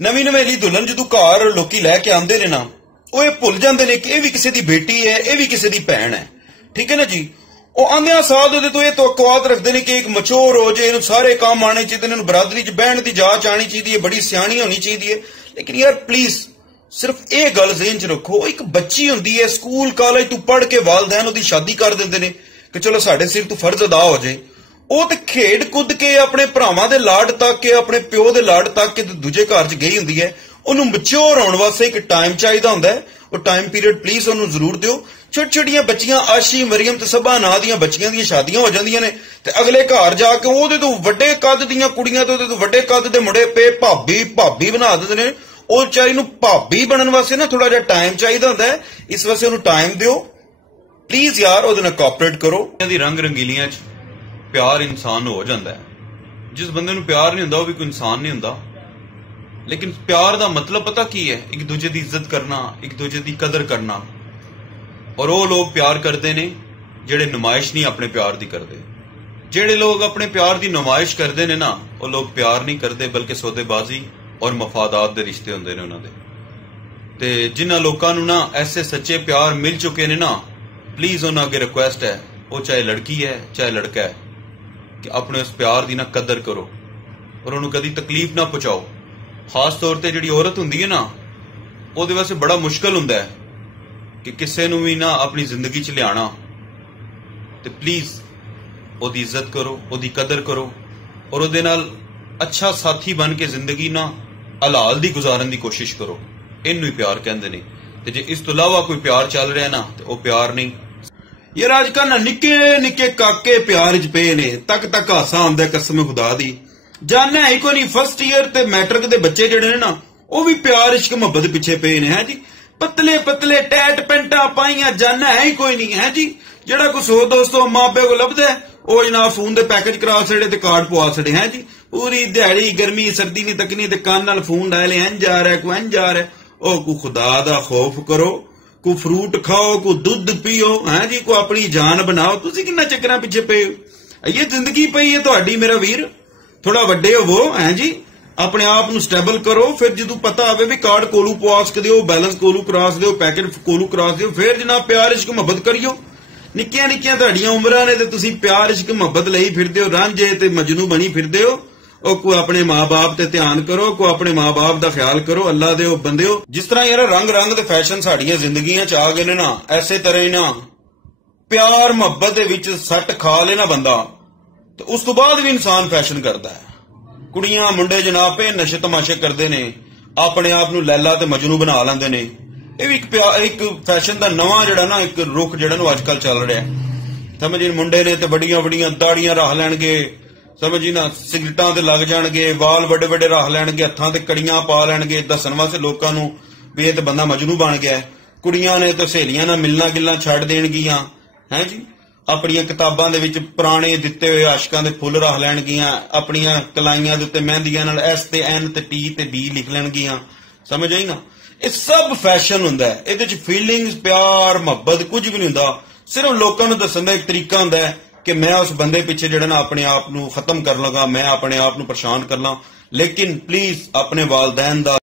ਨਵੀਂ ਨਵੇਲੀ ਦੁਲਹਨ ਜਦੋਂ ਘਰ ਲੋਕੀ ਲੈ ਕੇ ਆਉਂਦੇ ਨੇ ਨਾ, ਉਹ ਇਹ ਭੁੱਲ ਜਾਂਦੇ ਨੇ ਕਿ ਇਹ ਵੀ ਕਿਸੇ ਦੀ ਬੇਟੀ ਹੈ, ਇਹ ਵੀ ਕਿਸੇ ਦੀ ਭੈਣ ਹੈ। ਠੀਕ ਹੈ ਨਾ ਜੀ। ਉਹ ਆਂਦਿਆਂ ਸਾਧ ਉਹਦੇ ਤੋਂ ਇਹ ਤਵੱਕੁਆਤ ਰੱਖਦੇ ਨੇ ਕਿ ਇੱਕ ਮਚੋਰ ਹੋ ਜੇ, ਇਹਨੂੰ ਸਾਰੇ ਕੰਮ ਆਣੇ ਚਾਹੀਦੇ ਨੇ, ਇਹਨੂੰ ਬਰਾਦਰੀ 'ਚ ਬਹਿਣ ਦੀ ਜਾਚ ਆਣੀ ਚਾਹੀਦੀ ਹੈ, ਬੜੀ ਸਿਆਣੀ ਹੋਣੀ ਚਾਹੀਦੀ ਹੈ। ਲੇਕਿਨ ਯਾਰ ਪਲੀਜ਼ ਸਿਰਫ ਇਹ ਗੱਲ ਜ਼ਿਹਨ 'ਚ ਰੱਖੋ, ਉਹ ਇੱਕ ਬੱਚੀ ਹੁੰਦੀ ਹੈ, ਸਕੂਲ ਕਾਲਜ ਤੋਂ ਪੜ੍ਹ ਕੇ ਵਾਲਦੈਨ ਉਹਦੀ ਸ਼ਾਦੀ ਕਰ ਦਿੰਦੇ ਨੇ ਕਿ ਚਲੋ ਸਾਡੇ ਸਿਰ ਤੋਂ ਫਰਜ਼ ਅਦਾ ਹੋ ਜਾਏ। ਉਹ ਤੇ ਖੇਡ ਕੁੱਦ ਕੇ ਆਪਣੇ ਭਰਾਵਾਂ ਦੇ ਲਾਡ ਤੱਕ ਕੇ, ਆਪਣੇ ਪਿਓ ਦੇ ਲਾਡ ਤੱਕ ਕੇ ਦੂਜੇ ਘਰ 'ਚ ਗਈ ਹੁੰਦੀ ਹੈ। ਉਹਨੂੰ ਮੈਚੁਰ ਹੋਣ ਵਾਸਤੇ ਇੱਕ ਟਾਈਮ ਚਾਹੀਦਾ ਹੁੰਦਾ ਹੈ। ਉਹ ਟਾਈਮ ਪੀਰੀਅਡ ਪਲੀਜ਼ ਉਹਨੂੰ ਜ਼ਰੂਰ ਦਿਓ। ਛੋਟੀ ਛੋਟੀਆਂ ਬੱਚੀਆਂ ਆਸ਼ੀ, ਮਰੀਮ ਤੇ ਸਭਾ ਨਾਂ ਦੀਆਂ ਬੱਚੀਆਂ ਦੀਆਂ ਸ਼ਾਦੀਆਂ ਹੋ ਜਾਂਦੀਆਂ ਨੇ ਤੇ ਅਗਲੇ ਘਰ ਜਾ ਕੇ ਉਹਦੇ ਤੋਂ ਵੱਡੇ ਕੱਦ ਦੀਆਂ ਕੁੜੀਆਂ ਤੇ ਉਹਦੇ ਤੋਂ ਵੱਡੇ ਕੱਦ ਦੇ ਮੁੰਡੇ ਪੇ ਭਾਬੀ ਬਣਾ ਦਿੰਦੇ ਨੇ। ਉਹ ਵਿਚਾਰੀ ਨੂੰ ਭਾਬੀ ਬਣਨ ਵਾਸਤੇ ਨਾ ਥੋੜਾ ਜਿਹਾ ਟਾਈਮ ਚਾਹੀਦਾ ਹੁੰਦਾ ਹੈ। ਇਸ ਵਾਸਤੇ ਉਹਨੂੰ ਟਾਈਮ ਦਿਓ ਪਲੀਜ਼ ਯਾਰ, ਉਹਦੇ ਨਾਲ ਕੋਆਪਰੇਟ ਕਰੋ। ਇਹਨਾਂ ਦੀ ਰੰਗ ਰੰਗੀਲੀਆਂ 'ਚ ਪਿਆਰ ਇਨਸਾਨ ਹੋ ਜਾਂਦਾ ਹੈ। ਜਿਸ ਬੰਦੇ ਨੂੰ ਪਿਆਰ ਨਹੀਂ ਹੁੰਦਾ ਉਹ ਵੀ ਕੋਈ ਇਨਸਾਨ ਨਹੀਂ ਹੁੰਦਾ। ਲੇਕਿਨ ਪਿਆਰ ਦਾ ਮਤਲਬ ਪਤਾ ਕੀ ਹੈ? ਇੱਕ ਦੂਜੇ ਦੀ ਇੱਜ਼ਤ ਕਰਨਾ, ਇੱਕ ਦੂਜੇ ਦੀ ਕਦਰ ਕਰਨਾ। ਔਰ ਉਹ ਲੋਕ ਪਿਆਰ ਕਰਦੇ ਨੇ ਜਿਹੜੇ ਨੁਮਾਇਸ਼ ਨਹੀਂ ਆਪਣੇ ਪਿਆਰ ਦੀ ਕਰਦੇ। ਜਿਹੜੇ ਲੋਕ ਆਪਣੇ ਪਿਆਰ ਦੀ ਨੁਮਾਇਸ਼ ਕਰਦੇ ਨੇ ਨਾ, ਉਹ ਲੋਕ ਪਿਆਰ ਨਹੀਂ ਕਰਦੇ ਬਲਕਿ ਸੌਦੇਬਾਜ਼ੀ ਔਰ ਮਫਾਦਾਤ ਦੇ ਰਿਸ਼ਤੇ ਹੁੰਦੇ ਨੇ ਉਹਨਾਂ ਦੇ। ਤੇ ਜਿਨ੍ਹਾਂ ਲੋਕਾਂ ਨੂੰ ਨਾ ਐਸੇ ਸੱਚੇ ਪਿਆਰ ਮਿਲ ਚੁੱਕੇ ਨੇ ਨਾ, ਪਲੀਜ਼ ਉਹਨਾਂ ਅੱਗੇ ਰਿਕੁਐਸਟ ਹੈ, ਉਹ ਚਾਹੇ ਲੜਕੀ ਹੈ ਚਾਹੇ ਲੜਕਾ ਹੈ, ਕਿ ਆਪਣੇ ਉਸ ਪਿਆਰ ਦੀ ਨਾ ਕਦਰ ਕਰੋ ਔਰ ਉਹਨੂੰ ਕਦੀ ਤਕਲੀਫ ਨਾ ਪਹੁੰਚਾਓ। ਖਾਸ ਤੌਰ ਤੇ ਜਿਹੜੀ ਔਰਤ ਹੁੰਦੀ ਹੈ ਨਾ, ਉਹਦੇ ਵਾਸਤੇ ਬੜਾ ਮੁਸ਼ਕਲ ਹੁੰਦਾ ਹੈ ਕਿ ਕਿਸੇ ਨੂੰ ਵੀ ਨਾ ਆਪਣੀ ਜ਼ਿੰਦਗੀ 'ਚ ਲਿਆਣਾ। ਤੇ ਪਲੀਜ਼ ਉਹਦੀ ਇੱਜ਼ਤ ਕਰੋ, ਉਹਦੀ ਕਦਰ ਕਰੋ ਔਰ ਉਹਦੇ ਨਾਲ ਅੱਛਾ ਸਾਥੀ ਬਣ ਕੇ ਜ਼ਿੰਦਗੀ ਨਾ ਹਲਾਲ ਦੀ ਗੁਜ਼ਾਰਨ ਦੀ ਕੋਸ਼ਿਸ਼ ਕਰੋ। ਇਹਨੂੰ ਹੀ ਪਿਆਰ ਕਹਿੰਦੇ ਨੇ। ਤੇ ਜੇ ਇਸ ਤੋਂ ਇਲਾਵਾ ਕੋਈ ਪਿਆਰ ਚੱਲ ਰਿਹਾ ਨਾ, ਤੇ ਉਹ ਪਿਆਰ ਨਹੀਂ। ਯਾਰ ਅੱਜ ਕੱਲ੍ਹ ਨਾ ਨਿੱਕੇ ਨਿੱਕੇ ਕਾਕੇ ਪਿਆਰ 'ਚ ਪਏ ਨੇ, ਤੱਕ ਹਾਸਾ ਆਉਂਦਾ ਕਸਮ ਖੁਦਾ ਦੀ। ਜਾਨਣਾ ਹੈ ਕੋਈ ਨਹੀਂ, ਫਸਟ ਈਅਰ ਤੇ ਮੈਟ੍ਰਿਕ ਦੇ ਬੱਚੇ ਜਿਹੜੇ ਨੇ ਨਾ, ਉਹ ਵੀ ਪਿਆਰ ਇਸ਼ਕ ਮੁਹੱਬਤ ਪਿੱਛੇ ਪਏ ਨੇ। ਹੈ ਜੀ, ਪਤਲੇ ਪਤਲੇ ਟੈਟ ਪੈਂਟਾਂ ਪਾਈਆਂ, ਜਾਨਣਾ ਹੈ ਹੀ ਕੋਈ ਨਹੀਂ। ਹੈ ਜੀ, ਜਿਹੜਾ ਕੁਛ ਹੋ ਦੋਸਤੋ ਮਾਂ ਪਿਓ ਕੋ ਲੱਭਦਾ ਉਹ ਜਨਾਬ ਫੋਨ ਦੇ ਪੈਕੇਜ ਕਰਾ ਛੜੇ ਤੇ ਕਾਰਡ ਪਵਾ ਛੜੇ। ਹੈ ਜੀ, ਪੂਰੀ ਦਿਹਾੜੀ ਗਰਮੀ ਸਰਦੀ ਨਹੀਂ ਤੱਕਣੀ ਤੇ ਕੰਨ ਨਾਲ ਫੋਨ ਡਾਇਲੇ ਇੰਝ ਜਾ ਰਿਹਾ ਕੋਈ ਇੰਝ ਜਾ ਰਿਹਾ। ਉਹ ਕੋ ਖੁਦਾ ਦਾ ਖੌਫ ਕਰੋ, ਕੋ ਫਰੂਟ ਖਾਓ, ਕੋ ਦੁੱਧ ਪੀਓ। ਹੈ ਜੀ, ਕੋ ਆਪਣੀ ਜਾਨ ਬਣਾਓ। ਤੁਸੀਂ ਕਿੰਨਾ ਚੱਕਰਾਂ ਪਿੱਛੇ ਪਏ ਹੋ? ਇਹ ਜ਼ਿੰਦਗੀ ਪਈ ਹੈ ਤੁਹਾਡੀ ਮੇਰਾ ਵੀਰ, ਥੋੜਾ ਵੱਡੇ ਹੋਵੋ। ਹੈ ਜੀ, ਆਪਣੇ ਆਪ ਨੂੰ ਸਟੇਬਲ ਕਰੋ। ਫਿਰ ਜਦੋਂ ਪਤਾ ਆਵੇ ਵੀ ਕਾਰਡ ਕੋਲੂ ਪਵਾ ਸਕਦੇ ਹੋ, ਬੈਲੈਂਸ ਕੋਲੂ ਕਰਾ ਸਕਦੇ ਹੋ, ਪੈਕੇਟ ਕੋਲੂ ਕਰਾ ਸਕਦੇ ਹੋ, ਫਿਰ ਜਨਾਬ ਪਿਆਰ ਇਸ਼ਕ ਮੁਹੱਬਤ ਕਰਿਓ। ਨਿੱਕੀਆਂ ਨਿੱਕੀਆਂ ਤੁਹਾਡੀਆਂ ਉਮਰਾਂ ਨੇ ਤੇ ਤੁਸੀਂ ਪਿਆਰ ਇਸ਼ਕ ਮੁਹੱਬਤ ਲਈ ਫਿਰਦੇ ਹੋ, ਰਾਂਝੇ ਤੇ ਮਜਨੂ ਬਣੀ ਫਿਰਦੇ ਹੋ। ਉਹ ਕੋਈ ਆਪਣੇ ਮਾਂ-ਬਾਪ ਤੇ ਧਿਆਨ ਕਰੋ, ਕੋਈ ਆਪਣੇ ਮਾਂ-ਬਾਪ ਦਾ ਖਿਆਲ ਕਰੋ। ਅੱਲਾ ਦੇ ਉਹ ਬੰਦਿਓ, ਜਿਸ ਤਰ੍ਹਾਂ ਯਾਰ ਰੰਗ ਰੰਗ ਦੇ ਫੈਸ਼ਨ ਸਾਡੀਆਂ ਜ਼ਿੰਦਗੀਆਂ 'ਚ ਆ ਗਏ ਨੇ ਨਾ, ਐਸੇ ਤਰ੍ਹਾਂ ਹੀ ਨਾ ਪਿਆਰ ਮੁਹੱਬਤ ਦੇ ਵਿੱਚ ਸੱਟ ਖਾ ਲੇ ਨਾ ਬੰਦਾ, ਤੇ ਉਸ ਤੋਂ ਬਾਅਦ ਵੀ ਇਨਸਾਨ ਫੈਸ਼ਨ ਕਰਦਾ ਹੈ। ਕੁੜੀਆਂ ਮੁੰਡੇ ਜਨਾਬ ਇਹ ਨਸ਼ੇ ਤਮਾਸ਼ੇ ਕਰਦੇ ਨੇ, ਆਪਣੇ ਆਪ ਨੂੰ ਲੈਲਾ ਤੇ ਮਜਨੂ ਬਣਾ ਲੈਂਦੇ ਨੇ। ਇਹ ਵੀ ਇੱਕ ਫੈਸ਼ਨ ਦਾ ਨਵਾਂ ਜਿਹੜਾ ਨਾ ਇੱਕ ਰੁਖ ਜਿਹੜਾ ਨੂੰ ਅੱਜ ਕੱਲ ਚੱਲ ਰਿਹਾ। ਸਮਝੀ, ਮੁੰਡੇ ਨੇ ਤੇ ਵੱਡੀਆਂ ਵੱਡੀਆਂ ਦਾੜੀਆਂ ਰੱਖ ਲੈਣਗੇ, ਸਮਝੀ ਨਾ, ਸਿਗਰਟਾਂ ਤੇ ਲੱਗ ਜਾਣਗੇ, ਵਾਲ ਵੱਡੇ ਵੱਡੇ ਰੱਖ ਲੈਣਗੇ, ਹੱਥਾਂ ਤੇ ਕੜੀਆਂ ਪਾ ਲੈਣਗੇ, ਦੱਸਣ ਵਾਸਤੇ ਲੋਕਾਂ ਨੂੰ ਵੀ ਇਹ ਤੇ ਬੰਦਾ ਮਜਨੂ ਬਣ ਗਿਆ। ਕੁੜੀਆਂ ਨੇ ਤੇ ਸਹੇਲੀਆਂ ਨਾਲ ਮਿਲਣਾ ਗਿਲਣਾ ਛੱਡ ਦੇਣਗੀਆਂ। ਹੈ ਜੀ, ਆਪਣੀਆਂ ਕਿਤਾਬਾਂ ਦੇ ਵਿੱਚ ਪੁਰਾਣੇ ਦਿੱਤੇ ਹੋਏ ਆਸ਼ਕਾਂ ਦੇ ਫੁੱਲ ਰੱਖ ਲੈਣਗੀਆਂ, ਆਪਣੀਆਂ ਕਲਾਈਆਂ ਦੇ ਉੱਤੇ ਮਹਿੰਦੀਆਂ ਨਾਲ S ਤੇ N ਤੇ T ਤੇ B ਲਿਖ ਲੈਣਗੀਆਂ। ਸਮਝ ਆਈ ਨਾ? ਇਹ ਸਭ ਫੈਸ਼ਨ ਹੁੰਦਾ ਹੈ। ਇਹਦੇ 'ਚ ਫੀਲਿੰਗਸ, ਪਿਆਰ, ਮੁਹੱਬਤ ਕੁਝ ਵੀ ਨਹੀਂ ਹੁੰਦਾ। ਸਿਰਫ ਲੋਕਾਂ ਨੂੰ ਦੱਸਣ ਦਾ ਇੱਕ ਤਰੀਕਾ ਹੁੰਦਾ ਹੈ ਕਿ ਮੈਂ ਉਸ ਬੰਦੇ ਪਿੱਛੇ ਜਿਹੜਾ ਨਾ ਆਪਣੇ ਆਪ ਨੂੰ ਖਤਮ ਕਰ ਲਵਾਂ, ਮੈਂ ਆਪਣੇ ਆਪ ਨੂੰ ਪਰੇਸ਼ਾਨ ਕਰ ਲਾਂ। ਲੇਕਿਨ ਪਲੀਜ਼ ਆਪਣੇ ਵਾਲਦੈਨ ਦਾ